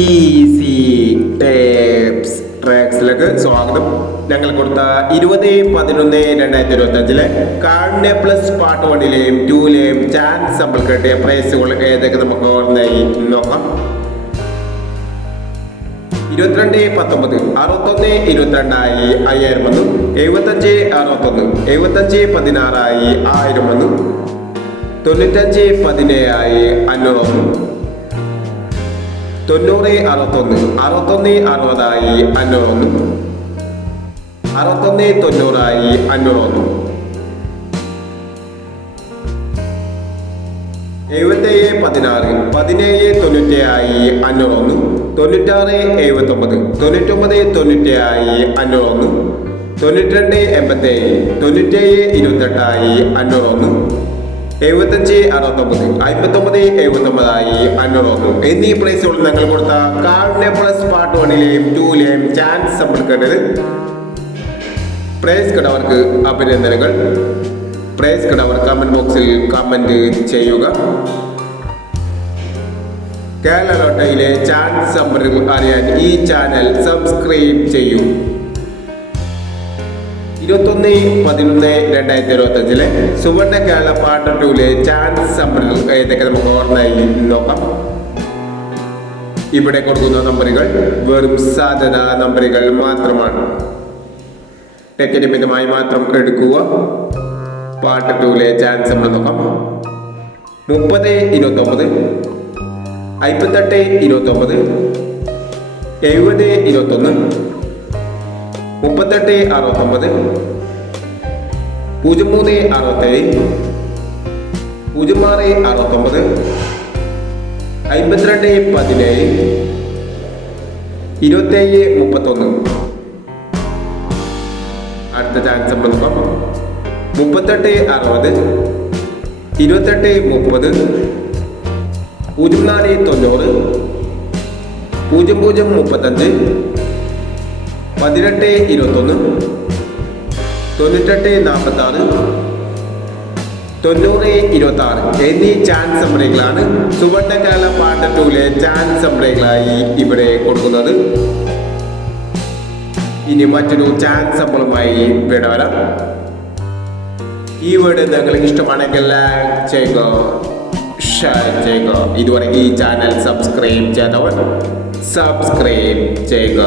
Easy tapes ട്രാക്സിലേക്ക് സ്വാഗതം. ഞങ്ങൾ കൊടുത്ത 20/11/2025 കാർഡിനെ പ്ലസ് പാർട്ട് 1ലെയും 2ലെയും ചാൻസ് നമ്മൾ കിട്ടിയ പ്രൈസുകൾ ഏതൊക്കെ നമുക്ക് ഓർമ്മയായി നോക്കാം. 22/19 61 22 5000 വന്നു. 75 61 75 16 1000 വന്നു. 95 17 500 വന്നു. 90 61 61 60 500 വന്നു. 61 90 500 വന്നു. 77 16 17 97 500 വന്നു. 96 79 99 97 500 വന്നു. 92 87 97 28 500 വന്നു. 75 69 59 79 500 വന്നു. എന്നീ പ്രൈസുകൾ ഞങ്ങൾ കൊടുത്ത കാർഡിനെ പ്ലസ് പാർട്ട് 1ലെയും 2ലെയും ചാൻസ് നമ്മൾ കേട്ടത്. പ്രൈസ് കിടവർക്ക് അഭിനന്ദനങ്ങൾ. പ്രൈസ് കിടവർ കമന്റ് ബോക്സിൽ കമന്റ് ചെയ്യുക. കേരള ലോട്ടറിയിലെ ചാൻസ് നമ്പറുകൾ അറിയാൻ ഈ ചാനൽ സബ്സ്ക്രൈബ് ചെയ്യൂ. 21/11/2025 സുവർണ കേരള പാർട്ട് 2ലെ ചാൻസ് നമ്പറുകൾ ഏതൊക്കെ നമുക്ക് ഓർമ്മയായി നോക്കാം. ഇവിടെ കൊടുക്കുന്ന നമ്പറുകൾ വെറും സാധ്യത നമ്പറുകൾ മാത്രമാണ്. ടിക്കറ്റ് മിതമായി മാത്രം എടുക്കുക. പാർട്ട് 2ലെ ചാൻസ് നമ്പർ നോക്കാം. 30 29 58 29 70 21 38 69 03 67 06 69 52 17 27 31. അടുത്ത ചാൻസ് നമ്മൾ നോക്കാം. 38 60 28 30 04 90 00 35 18 21 98 46 90 26 എന്നീ ചാൻസ് നമ്പറുകളാണ് സുവർണ കേരള പാർട്ട് 2ലെ ചാൻസ് നമ്പറുകളായി ഇവിടെ കൊടുക്കുന്നത്. ഇനി മറ്റൊരു ചാൻസ് നമ്പറുമായി ഇവിടെ വരാം. ഈ വീഡിയോ നിങ്ങൾക്ക് ഇഷ്ടമാണെങ്കിൽ ലൈക്ക് ചെയ്യുക, ഷെയർ ചെയ്യുക. ഇതുവരെ ഈ ചാനൽ സബ്സ്ക്രൈബ് ചെയ്തവർ സബ്സ്ക്രൈബ് ചെയ്യുക.